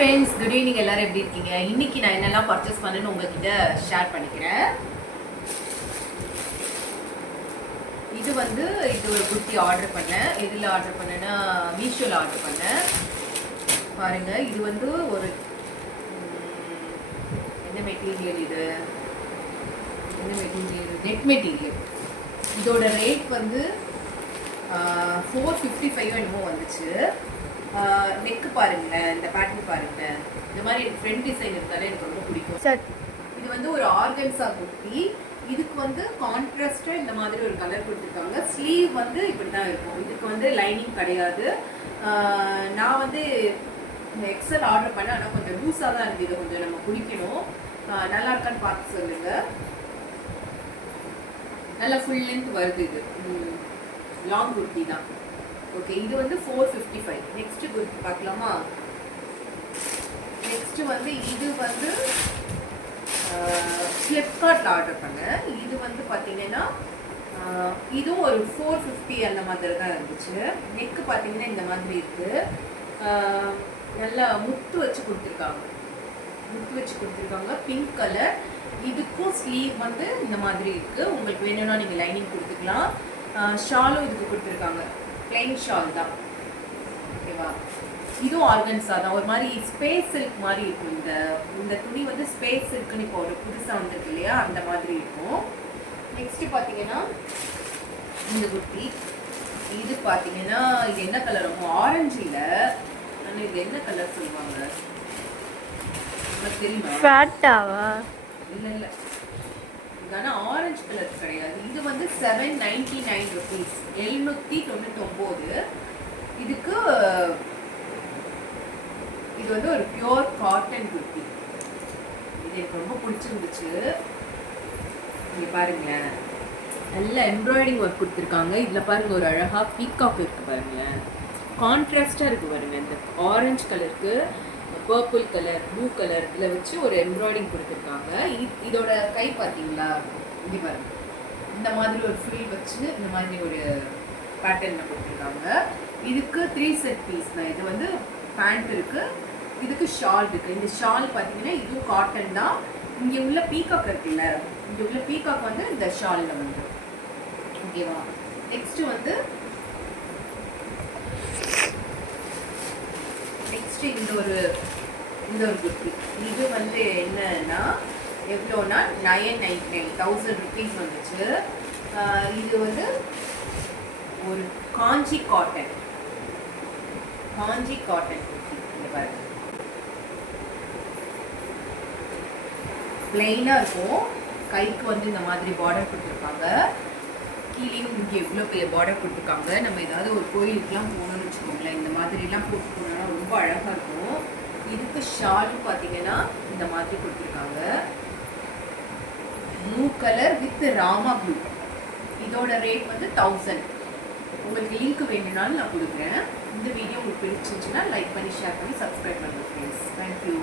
Friends, good evening. எல்லாரும் எப்படி இருக்கீங்க? இன்னைக்கு நான் என்னெல்லாம் பர்ச்சேஸ் பண்ணேன்னு உங்ககிட்ட ஷேர் பண்ணிக்கிறேன். இது ஒரு குர்த்தி ஆர்டர் பண்ணேன். எதில் ஆர்டர் பண்ணேன்னா மீஷோவில் ஆர்டர் பண்ணேன். பாருங்க, இது ஒரு என்ன மெட்டீரியல், இது என்ன மெட்டீரியல்? Net material. இதோட ரேட் 455 என்னமோ வந்துச்சு. நெக்கு பாருங்களேன், இந்த பேட்டர்ன் பாருங்களேன். இந்த மாதிரி ஃப்ரண்ட் டிசைன் இருந்தாலே எனக்கு ரொம்ப பிடிக்கும். இது ஒரு ஆர்கன்ஸா குர்த்தி. இதுக்கு கான்ட்ராஸ்டா இந்த மாதிரி ஒரு கலர் கொடுத்துருக்காங்க. ஸ்லீவ் இப்படி தான் இருக்கும். இதுக்கு லைனிங் கிடையாது. நான் எக்ஸல் ஆர்டர் பண்ணேன். ஆனால் கொஞ்சம் லூஸாக தான் இருக்குது. இதை கொஞ்சம் நம்ம குடிக்கணும். நல்லா இருக்கான்னு பார்த்து சொல்லுங்க. நல்லா ஃபுல் லென்த் வருது. இது லாங் குர்த்தி தான். ஓகே, இது 455. நெக்ஸ்ட் குர்த்தி பார்க்கலாமா? நெக்ஸ்ட் இது ஃப்ளிப்கார்ட்டில் ஆர்டர் பண்ணேன். இது பார்த்தீங்கன்னா இதுவும் ஒரு 450 அந்த மாதிரி தான் இருந்துச்சு. நெக்கு பார்த்தீங்கன்னா இந்த மாதிரி இருக்குது. நல்லா முத்து வச்சு கொடுத்துருக்காங்க. Pink colour. இதுக்கும் ஸ்லீவ் இந்த மாதிரி இருக்குது. உங்களுக்கு வேணும்னா நீங்கள் லைனிங் கொடுத்துக்கலாம். ஷாலும் இதுக்கு கொடுத்துருக்காங்க. பிளைன் ஷால் தான். ஓகேவா? இதுவும் ஆர்கன்ஸா தான். ஒரு மாதிரி ஸ்பேஸ் சில்க் மாதிரி இருக்கும். இந்த துணி ஸ்பேஸ் சில்க்னு இப்போ ஒரு புதுசாக வந்திருக்கு இல்லையா, அந்த மாதிரி இருக்கும். நெக்ஸ்ட் பார்த்தீங்கன்னா இந்த குர்த்தி. இது பார்த்தீங்கன்னா இது என்ன கலர் இருக்கும்? ஆரஞ்சில். ஆனால் இது என்ன கலர் சொல்லுவாங்க தெரியுமா? ஃபேட்டாவா? இல்லை, ஆனால் ஆரஞ்சு கலர் கிடையாது. இது 799 ருபீஸ், 799. இதுக்கு இது ஒரு பியோர் காட்டன் குர்த்தி. இது எனக்கு ரொம்ப பிடிச்சிருந்துச்சு. இங்க பாருங்களேன், நல்ல எம்ப்ராய்டிங் ஒர்க் கொடுத்துருக்காங்க. இதில் பாருங்க, ஒரு அழகா பீகாக் இருக்கு பாருங்களேன். கான்ட்ராஸ்டா இருக்கு பாருங்க. இந்த ஆரஞ்சு கலருக்கு பர்பிள் கலர், ப்ளூ கலர் இதில் வச்சு ஒரு எம்ப்ராய்டிங் கொடுத்துருக்காங்க. இதோட கை பார்த்தீங்களா? இங்கே பாருங்க, இந்த மாதிரி ஒரு ஃபில் வச்சு இந்த மாதிரி ஒரு பேட்டர்னில் கொடுத்துருக்காங்க. இதுக்கு 3 செட் பீஸ் தான். இது பேண்ட் இருக்கு, இதுக்கு ஷால் இருக்கு. இந்த ஷால் பார்த்தீங்கன்னா இதுவும் காட்டன் தான். இங்கே உள்ள பீகாக் இருக்குல்ல, இங்கே உள்ள பீகாக் இந்த ஷாலில் ஓகேவா? நெக்ஸ்ட் இந்த ஒரு குர்த்தி. இது என்னன்னா எவ்வளோனா 999, 1000 ருபீஸ் வந்துச்சு. இது ஒரு காஞ்சி காட்டன் குர்த்தி. இங்க பாருங்க, பிளெயினா இருக்கும். கைக்கு இந்த மாதிரி பார்டர் கொடுத்துருக்காங்க. கீழேயும் இங்கே எவ்வளோ பெரிய பார்டர் கொடுத்துருக்காங்க. நம்ம ஏதாவது ஒரு கோயிலுக்குலாம் போகணும்னு வச்சுக்கோங்களேன், இந்த மாதிரிலாம் போட்டு போனோம்னா ரொம்ப அழகாக இருக்கும். இதுக்கு ஷாலும் பார்த்தீங்கன்னா இந்த மாதிரி கொடுத்துருக்காங்க. Blue colour with Rama blue. இதோட ரேட் 1000. உங்களுக்கு லிங்க் வேணும்னாலும் நான் கொடுக்குறேன். இந்த வீடியோ உங்களுக்கு பிடிச்சிருந்துச்சுன்னா லைக் பண்ணி, ஷேர் பண்ணி, சப்ஸ்கிரைப் பண்ணுங்க ஃப்ரெண்ட்ஸ். தேங்க்யூ.